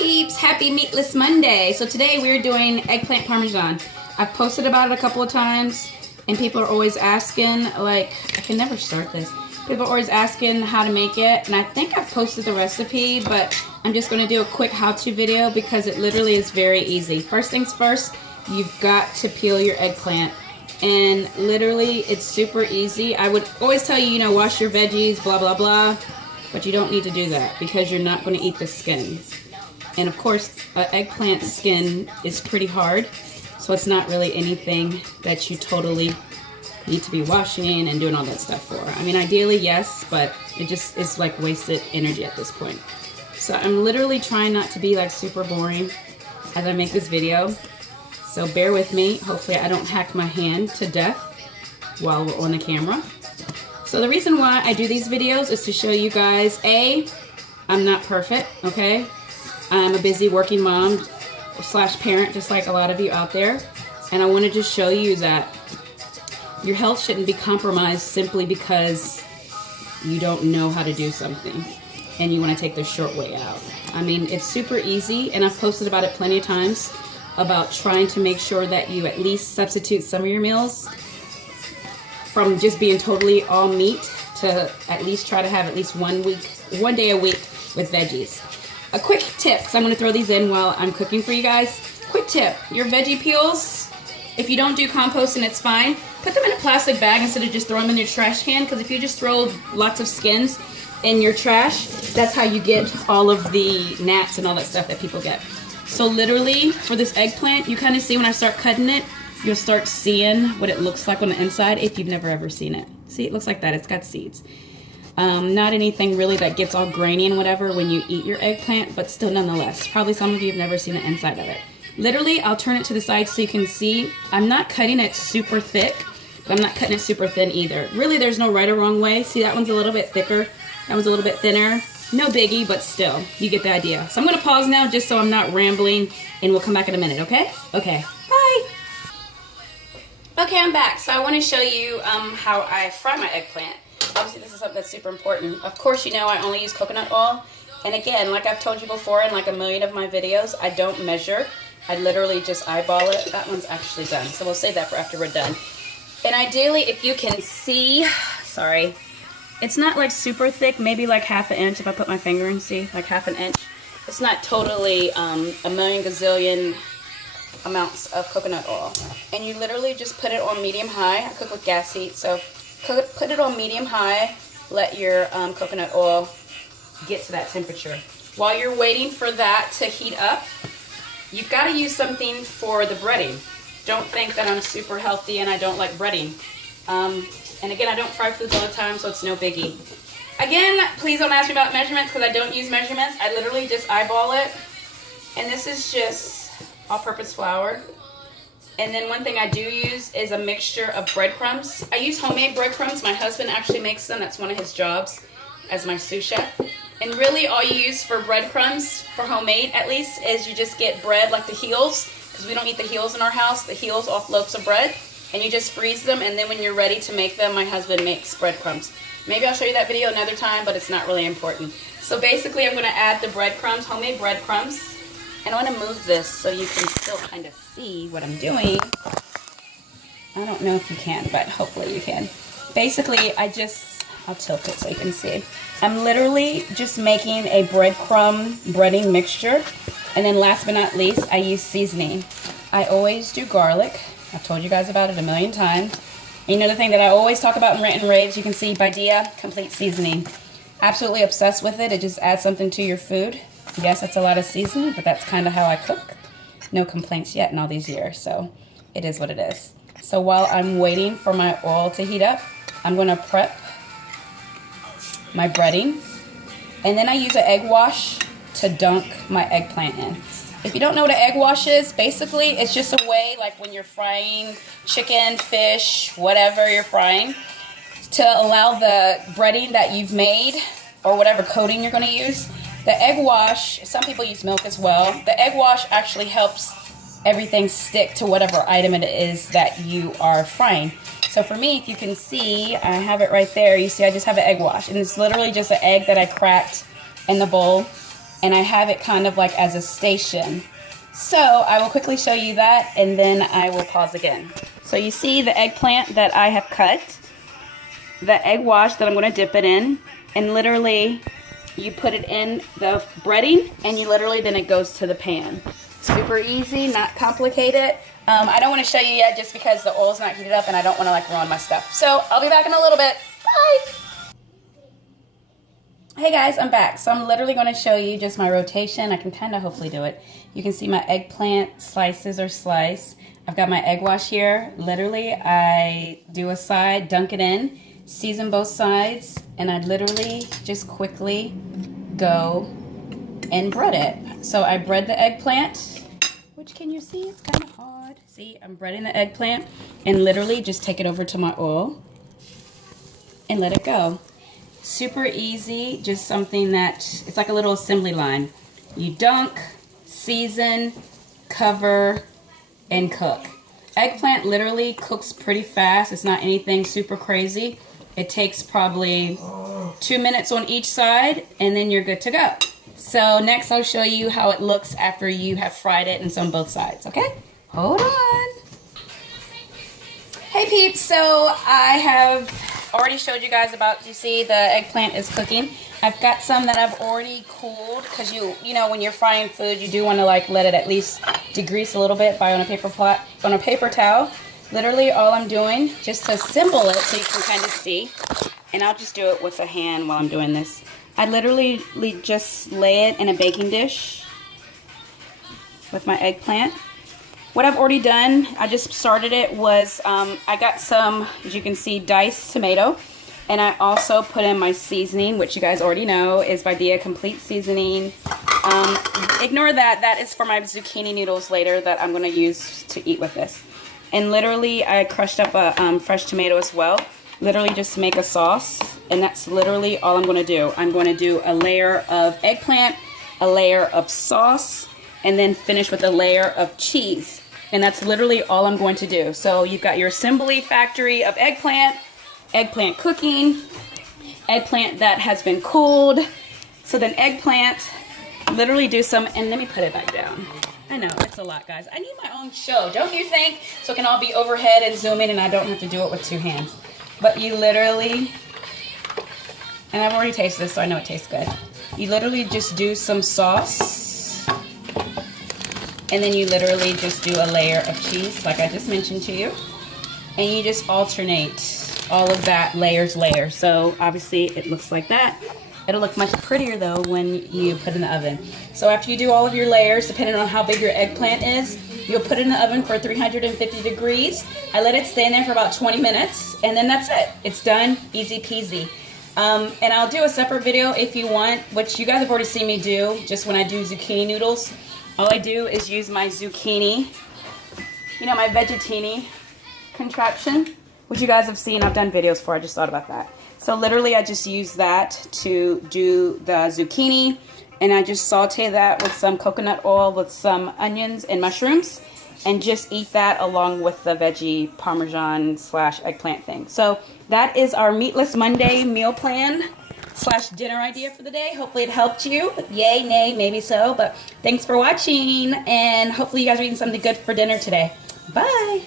peeps, happy Meatless Monday. So today we're doing eggplant parmesan. I've posted about it a couple of times and people are always asking, like, I can never start this. People are always asking how to make it, and I think I've posted the recipe, but I'm just going to do a quick how-to video because it literally is very easy. First things first, you've got to peel your eggplant, and literally it's super easy. I would always tell you, you know, wash your veggies, blah blah blah, but you don't need to do that because you're not going to eat the skin. And of course, eggplant skin is pretty hard, so it's not really anything that you totally need to be washing and doing all that stuff for. I mean, ideally, yes, but it just is like wasted energy at this point. So I'm literally trying not to be like super boring as I make this video. So bear with me. Hopefully I don't hack my hand to death while we're on the camera. So the reason why I do these videos is to show you guys, A, I'm not perfect, okay? I'm a busy working mom slash parent, just like a lot of you out there. And I want to just show you that your health shouldn't be compromised simply because you don't know how to do something and you want to take the short way out. I mean, it's super easy, and I've posted about it plenty of times about trying to make sure that you at least substitute some of your meals from just being totally all meat to at least try to have at least one day a week with veggies. A quick tip, because I'm going to throw these in while I'm cooking for you guys. Quick tip, your veggie peels, if you don't do composting, it's fine. Put them in a plastic bag instead of just throwing them in your trash can, because if you just throw lots of skins in your trash, that's how you get all of the gnats and all that stuff that people get. So literally, for this eggplant, you kind of see when I start cutting it, you'll start seeing what it looks like on the inside if you've never ever seen it. See, it looks like that. It's got seeds. Not anything really that gets all grainy and whatever when you eat your eggplant, but still nonetheless. Probably some of you have never seen the inside of it. Literally, I'll turn it to the side so you can see. I'm not cutting it super thick, but I'm not cutting it super thin either. Really, there's no right or wrong way. See, that one's a little bit thicker. That one's a little bit thinner. No biggie, but still, you get the idea. So I'm going to pause now just so I'm not rambling, and we'll come back in a minute, okay? Okay, bye. Okay, I'm back. So I want to show you how I fry my eggplant. Obviously, this is something that's super important. Of course, you know I only use coconut oil. And again, like I've told you before in like a million of my videos, I don't measure. I literally just eyeball it. That one's actually done, so we'll save that for after we're done. And ideally, if you can see, sorry, it's not like super thick, maybe like half an inch if I put my finger and see, like half an inch. It's not totally a million gazillion amounts of coconut oil. And you literally just put it on medium-high. I cook with gas heat, so put it on medium-high, let your coconut oil get to that temperature. While you're waiting for that to heat up, you've got to use something for the breading. Don't think that I'm super healthy and I don't like breading. And again, I don't fry foods all the time, so it's no biggie. Again, please don't ask me about measurements because I don't use measurements. I literally just eyeball it. And this is just all-purpose flour. And then one thing I do use is a mixture of breadcrumbs. I use homemade breadcrumbs. My husband actually makes them. That's one of his jobs as my sous chef. And really all you use for breadcrumbs, for homemade at least, is you just get bread like the heels, because we don't eat the heels in our house, the heels off loaves of bread, and you just freeze them, and then when you're ready to make them, my husband makes breadcrumbs. Maybe I'll show you that video another time, but it's not really important. So basically I'm going to add the breadcrumbs, homemade breadcrumbs, and I want to move this so you can still kind of see what I'm doing. I don't know if you can, but hopefully you can. Basically, I'll tilt it so you can see. I'm literally just making a breadcrumb breading mixture. And then last but not least, I use seasoning. I always do garlic. I've told you guys about it a million times. And you know the thing that I always talk about in Rant and Raves, you can see by Dia, complete seasoning. Absolutely obsessed with it. It just adds something to your food. Yes, that's a lot of seasoning, but that's kind of how I cook. No complaints yet in all these years, so it is what it is. So while I'm waiting for my oil to heat up, I'm going to prep my breading, and then I use an egg wash to dunk my eggplant in. If you don't know what an egg wash is, basically it's just a way, like when you're frying chicken, fish, whatever you're frying, to allow the breading that you've made or whatever coating you're going to use. The egg wash, some people use milk as well. The egg wash actually helps everything stick to whatever item it is that you are frying. So for me, if you can see, I have it right there. You see, I just have an egg wash. And it's literally just an egg that I cracked in the bowl and I have it kind of like as a station. So I will quickly show you that, and then I will pause again. So you see the eggplant that I have cut, the egg wash that I'm going to dip it in, and literally you put it in the breading, and you literally, then it goes to the pan. Super easy, not complicated. I don't want to show you yet just because the oil's not heated up and I don't want to like ruin my stuff. So I'll be back in a little bit. Bye! Hey guys, I'm back. So I'm literally going to show you just my rotation. I can kind of hopefully do it. You can see my eggplant slices are sliced. I've got my egg wash here. Literally, I do a side, dunk it in, season both sides, and I literally just quickly go and bread it. So I bread the eggplant, which can you see? It's kind of hard. See, I'm breading the eggplant and literally just take it over to my oil and let it go. Super easy, just something that, it's like a little assembly line. You dunk, season, cover, and cook. Eggplant literally cooks pretty fast. It's not anything super crazy. It takes probably 2 minutes on each side, and then you're good to go. So next I'll show you how it looks after you have fried it and it's on both sides, okay? Hold on. Hey peeps, so I have already showed you guys about, you see the eggplant is cooking. I've got some that I've already cooled, because you know when you're frying food you do want to like let it at least degrease a little bit by on a paper towel. Literally all I'm doing, just to assemble it so you can kind of see, and I'll just do it with a hand while I'm doing this. I literally just lay it in a baking dish with my eggplant. What I've already done, I just started it, was I got some, as you can see, diced tomato, and I also put in my seasoning, which you guys already know is Videa Complete Seasoning. Ignore that, that is for my zucchini noodles later that I'm going to use to eat with this. And literally I crushed up a fresh tomato as well, literally just to make a sauce, and that's literally all I'm going to do. I'm going to do a layer of eggplant, a layer of sauce, and then finish with a layer of cheese. And that's literally all I'm going to do. So you've got your assembly factory of eggplant, eggplant cooking, eggplant that has been cooled. So then eggplant, literally do some, and let me put it back down. I know, it's a lot, guys. I need my own show, don't you think? So it can all be overhead and zoom in and I don't have to do it with 2 hands. But you literally, and I've already tasted this so I know it tastes good. You literally just do some sauce. And then you literally just do a layer of cheese, like I just mentioned to you. And you just alternate all of that layers. So obviously it looks like that. It'll look much prettier though when you put it in the oven. So after you do all of your layers, depending on how big your eggplant is, you'll put it in the oven for 350 degrees. I let it stand there for about 20 minutes, and then that's it. It's done, easy peasy. And I'll do a separate video if you want, which you guys have already seen me do, just when I do zucchini noodles. All I do is use my zucchini, you know, my veggietini contraption, which you guys have seen. I've done videos for. I just thought about that. So literally I just use that to do the zucchini, and I just saute that with some coconut oil with some onions and mushrooms, and just eat that along with the veggie parmesan / eggplant thing. So that is our Meatless Monday meal plan / dinner idea for the day. Hopefully it helped you. Yay, nay, maybe so. But thanks for watching, and hopefully you guys are eating something good for dinner today. Bye.